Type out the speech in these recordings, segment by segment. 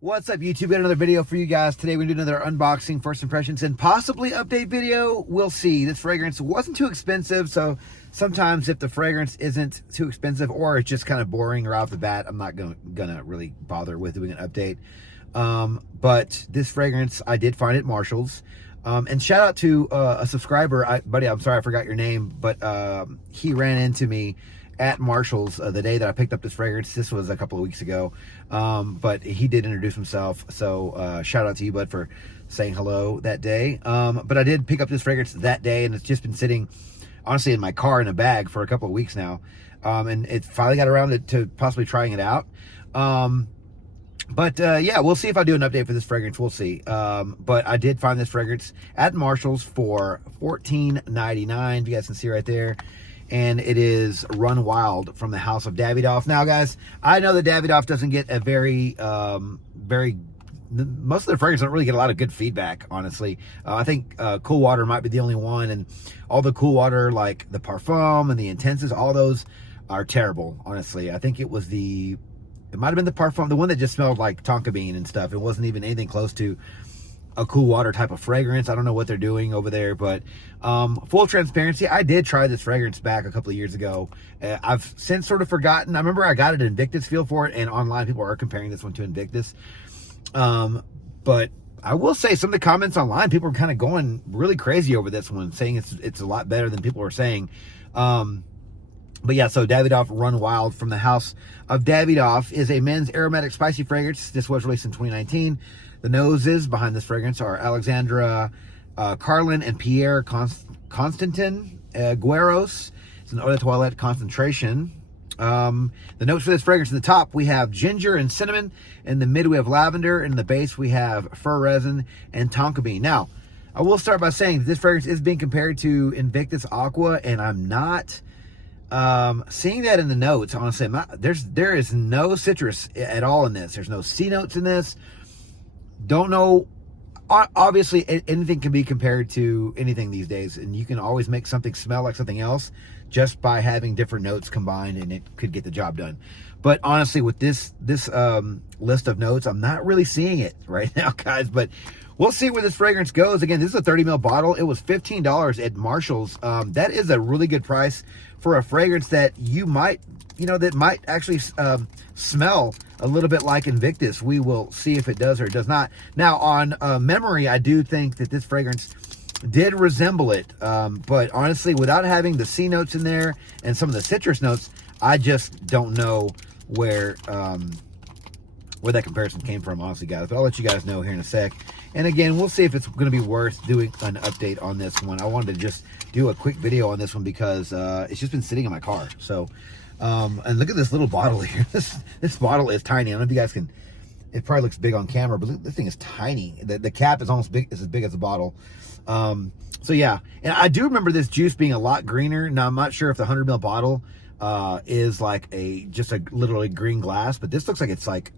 What's up, YouTube? Got another video for you guys. Today we're going to do another unboxing, first impressions, and possibly update video. We'll see. This fragrance wasn't too expensive, so sometimes if the fragrance isn't too expensive or it's just kind of boring right off the bat, I'm not gonna really bother with doing an update. But this fragrance, I did find at Marshall's. And shout out to a subscriber. Buddy, I'm sorry I forgot your name, but he ran into me at Marshall's the day that I picked up this fragrance. This was a couple of weeks ago, but he did introduce himself, so shout out to you, bud, for saying hello that day. But I did pick up this fragrance that day, and it's just been sitting honestly in my car in a bag for a couple of weeks now, and it finally got around to possibly trying it out. But yeah, we'll see if I do an update for this fragrance. We'll see. But I did find this fragrance at Marshall's for $14.99. If you guys can see right there. And it is Run Wild from the House of Davidoff. Now, guys, I know that Davidoff doesn't get a most of their fragrances don't really get a lot of good feedback, honestly. I think Cool Water might be the only one, and all the Cool Water, like the Parfum and the Intenses, all those are terrible, honestly. I think it might have been the Parfum, the one that just smelled like tonka bean and stuff. It wasn't even anything close to a Cool Water type of fragrance. I don't know what they're doing over there, but full transparency, I did try this fragrance back a couple of years ago. I've since sort of forgotten. I remember I got an Invictus feel for it, and online people are comparing this one to Invictus. But I will say some of the comments online, people are kind of going really crazy over this one, saying it's a lot better than people are saying. But yeah, so Davidoff Run Wild from the House of Davidoff is a men's aromatic spicy fragrance. This was released in 2019. The noses behind this fragrance are Alexandra Carlin and Pierre Constantin Gueros. It's an eau de toilette concentration. The notes for this fragrance in the top, we have ginger and cinnamon. In the mid, we have lavender. In the base, we have fir resin and tonka bean. Now, I will start by saying that this fragrance is being compared to Invictus Aqua, and I'm not seeing that in the notes. Honestly, there is no citrus at all in this. There's no C notes in this. Don't know. Obviously, anything can be compared to anything these days, and you can always make something smell like something else just by having different notes combined, and it could get the job done. But honestly, with this list of notes, I'm not really seeing it right now, guys. But we'll see where this fragrance goes. Again, this is a 30 ml bottle. It was $15 at Marshall's. That is a really good price for a fragrance that that might actually smell a little bit like Invictus. We will see if it does or it does not. Now, on memory, I do think that this fragrance did resemble it, but honestly, without having the C notes in there and some of the citrus notes, I just don't know where that comparison came from, honestly, guys. But I'll let you guys know here in a sec. And again, we'll see if it's going to be worth doing an update on this one. I wanted to just do a quick video on this one because it's just been sitting in my car. So, and look at this little bottle here. This bottle is tiny. I don't know if you guys can. It probably looks big on camera, but this thing is tiny. The cap is almost big. It's as big as the bottle. So yeah, and I do remember this juice being a lot greener. Now I'm not sure if the 100 ml bottle is like just a literally green glass, but this looks like it's like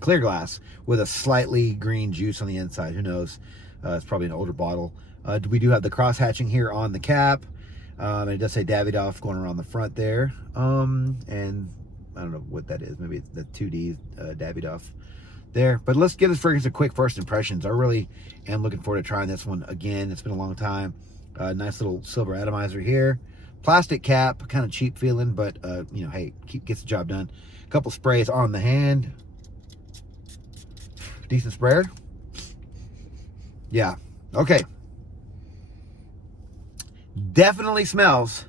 clear glass with a slightly green juice on the inside. Who knows? It's probably an older bottle. We do have the cross hatching here on the cap. And it does say Davidoff going around the front there. And I don't know what that is. Maybe it's the 2D Davidoff there. But let's give this fragrance a quick first impressions. I really am looking forward to trying this one again. It's been a long time. Nice little silver atomizer here. Plastic cap, kind of cheap feeling, but hey, gets the job done. A couple sprays on the hand. Decent sprayer. Yeah. Okay. Definitely smells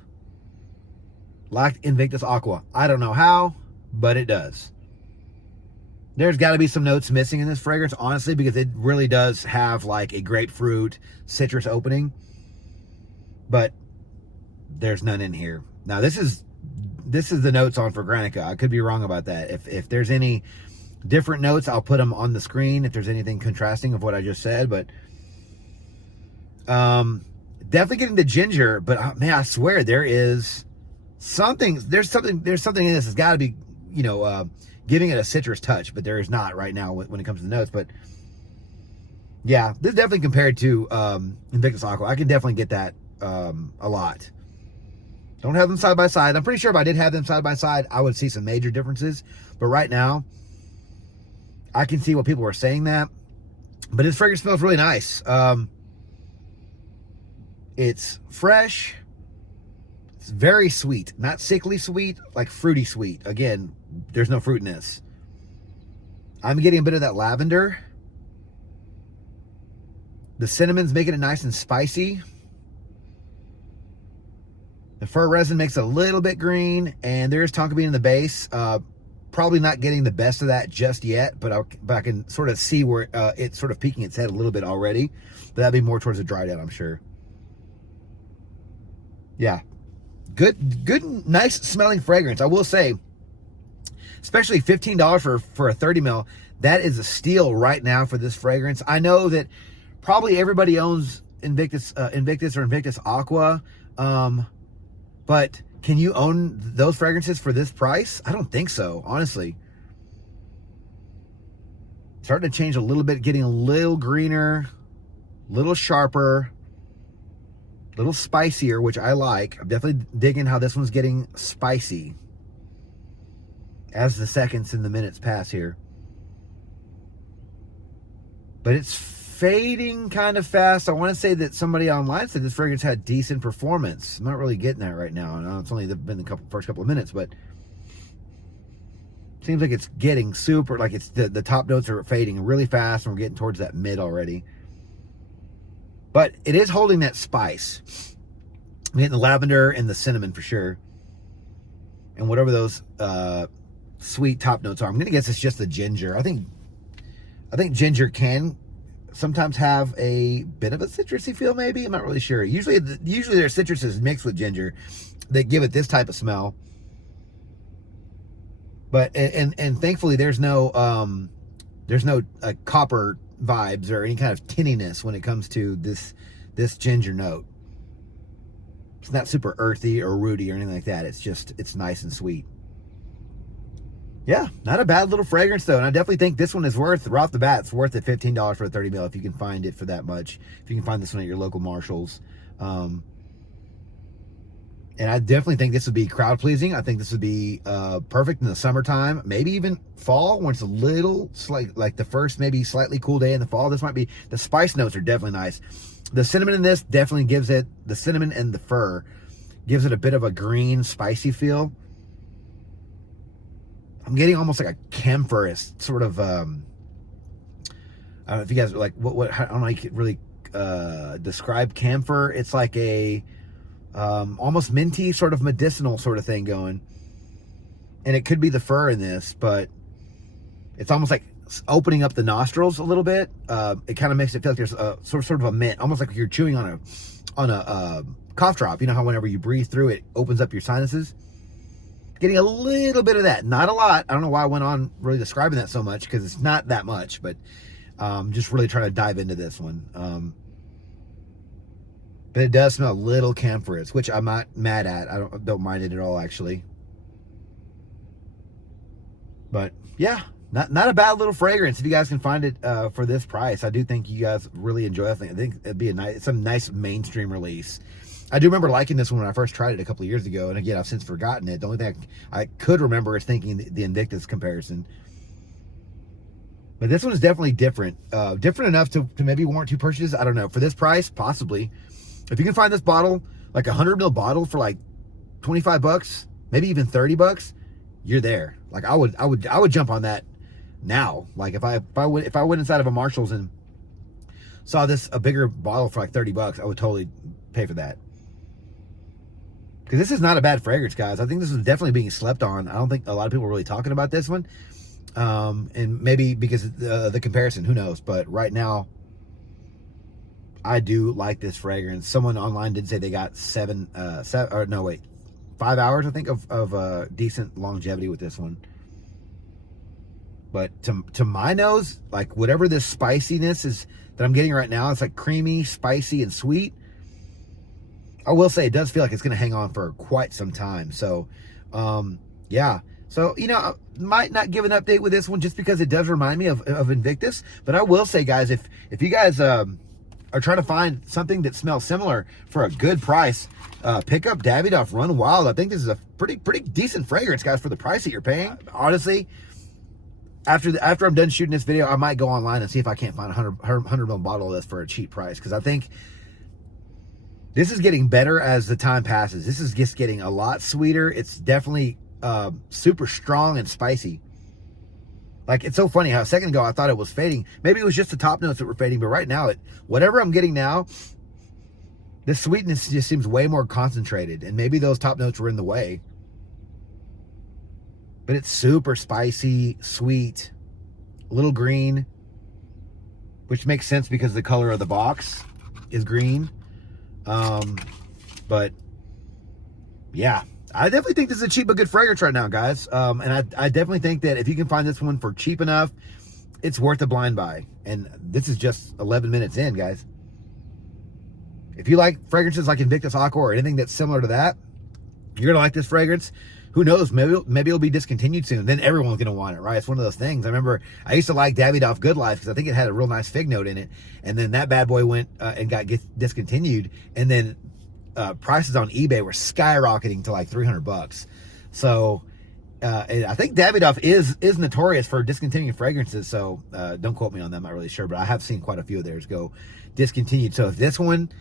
like Invictus Aqua. I don't know how, but it does. There's got to be some notes missing in this fragrance, honestly, because it really does have like a grapefruit citrus opening, but there's none in here. Now this is the notes on Fragrantica. I could be wrong about that. If there's any different notes, I'll put them on the screen if there's anything contrasting of what I just said. But definitely getting the ginger, but man, I swear there is something. There's something in this that's got to be, giving it a citrus touch, but there is not right now when it comes to the notes. But yeah, this is definitely compared to Invictus Aqua. I can definitely get that a lot. Don't have them side by side. I'm pretty sure if I did have them side by side, I would see some major differences. But right now, I can see what people were saying that. But this fragrance smells really nice. It's fresh. It's very sweet. Not sickly sweet, like fruity sweet. Again, there's no fruit in this. I'm getting a bit of that lavender. The cinnamon's making it nice and spicy. The fir resin makes it a little bit green, and there's tonka bean in the base. Probably not getting the best of that just yet, but I can sort of see where it's sort of peeking its head a little bit already. But that'd be more towards the dry down, I'm sure. Yeah, good, nice smelling fragrance. I will say, especially $15 for a 30 ml. That is a steal right now for this fragrance. I know that probably everybody owns Invictus or Invictus Aqua, but can you own those fragrances for this price? I don't think so, honestly. Starting to change a little bit, getting a little greener, a little sharper, a little spicier, which I like. I'm definitely digging how this one's getting spicy as the seconds and the minutes pass here. But it's fading kind of fast. I want to say that somebody online said this fragrance had decent performance. I'm not really getting that right now. I know it's only been the first couple of minutes, but it seems like it's getting super, like it's the top notes are fading really fast, and we're getting towards that mid already. But it is holding that spice. I'm getting the lavender and the cinnamon for sure, and whatever those sweet top notes are. I'm gonna guess it's just the ginger. I think ginger can sometimes have a bit of a citrusy feel, maybe. I'm not really sure. Usually there's citruses mixed with ginger that give it this type of smell. But and thankfully there's no copper vibes or any kind of tinniness when it comes to this ginger note. It's not super earthy or rooty or anything like that. It's nice and sweet. Yeah, not a bad little fragrance though, and I definitely think this one is worth, right off the bat, it's worth it. $15 for a 30 ml if you can find it for that much. If you can find this one at your local Marshalls. And I definitely think this would be crowd pleasing. I think this would be perfect in the summertime, maybe even fall when it's a little like the first maybe slightly cool day in the fall. This might be, the spice notes are definitely nice. The cinnamon in this definitely gives it, the cinnamon and the fir gives it a bit of a green spicy feel. I'm getting almost like a camphorous sort of, I don't know if you guys are like, what I don't know how you could really describe camphor. It's like a almost minty sort of medicinal sort of thing going. And it could be the fir in this, but it's almost like opening up the nostrils a little bit. It kind of makes it feel like there's a sort of a mint, almost like you're chewing on a cough drop. You know how whenever you breathe through it opens up your sinuses? Getting a little bit of that, not a lot. I don't know why I went on really describing that so much, because it's not that much, but just really trying to dive into this one. But it does smell a little camphorous, which I'm not mad at. I don't mind it at all, actually. But yeah, not a bad little fragrance. If you guys can find it for this price, I do think you guys really enjoy it. I think it'd be some nice mainstream release. I do remember liking this one when I first tried it a couple of years ago, and again, I've since forgotten it. The only thing I could remember is thinking the Invictus comparison. But this one is definitely different. Different enough to maybe warrant 2 purchases. I don't know. For this price, possibly. If you can find this bottle, like a 100 ml bottle for like $25, maybe even $30, you're there. Like I would jump on that now. Like if I went inside of a Marshalls and saw a bigger bottle for like $30, I would totally pay for that. Because this is not a bad fragrance, guys. I think this is definitely being slept on. I don't think a lot of people are really talking about this one. And maybe because of the comparison, who knows? But right now, I do like this fragrance. Someone online did say they got 5 hours, I think, of decent longevity with this one. But to my nose, like whatever this spiciness is that I'm getting right now, it's like creamy, spicy, and sweet. I will say it does feel like it's going to hang on for quite some time. So, yeah. So, you know, I might not give an update with this one just because it does remind me of Invictus. But I will say, guys, if you guys are trying to find something that smells similar for a good price, pick up Davidoff Run Wild. I think this is a pretty decent fragrance, guys, for the price that you're paying. Honestly, after I'm done shooting this video, I might go online and see if I can't find a 100 ml bottle of this for a cheap price, because I think this is getting better as the time passes. This is just getting a lot sweeter. It's definitely super strong and spicy. Like, it's so funny how a second ago I thought it was fading. Maybe it was just the top notes that were fading, but right now, whatever I'm getting now, the sweetness just seems way more concentrated, and maybe those top notes were in the way. But it's super spicy, sweet, a little green, which makes sense because the color of the box is green. But yeah, I definitely think this is a cheap but good fragrance right now, guys. And I definitely think that if you can find this one for cheap enough, it's worth a blind buy. And this is just 11 minutes in, guys. If you like fragrances like Invictus Aqua or anything that's similar to that, you're gonna like this fragrance. Who knows? Maybe it'll be discontinued soon. Then everyone's gonna want it, right? It's one of those things. I remember I used to like Davidoff Good Life because I think it had a real nice fig note in it, and then that bad boy went and got discontinued, and then prices on eBay were skyrocketing to like $300. So and I think Davidoff is notorious for discontinuing fragrances. So don't quote me on that. I'm not really sure, but I have seen quite a few of theirs go discontinued. So if this one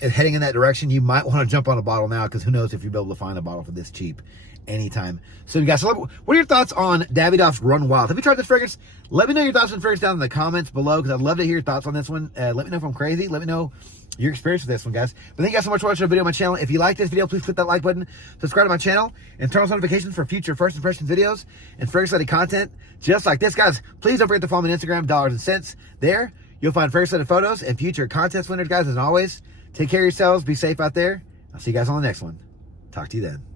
is heading in that direction, you might want to jump on a bottle now, because who knows if you'll be able to find a bottle for this cheap anytime. So you guys, what are your thoughts on Davidoff's Run Wild? Have you tried this fragrance? Let me know your thoughts on the fragrance down in the comments below, because I'd love to hear your thoughts on this one. Let me know if I'm crazy. Let me know your experience with this one, guys. But thank you guys so much for watching the video on my channel. If you like this video, please click that like button, subscribe to my channel, and turn on notifications for future first impressions videos and fragrance-related content just like this, guys. Please don't forget to follow me on Instagram, Dollars and Cents. There, you'll find fragrance-related photos and future contest winners, guys. As always, take care of yourselves. Be safe out there. I'll see you guys on the next one. Talk to you then.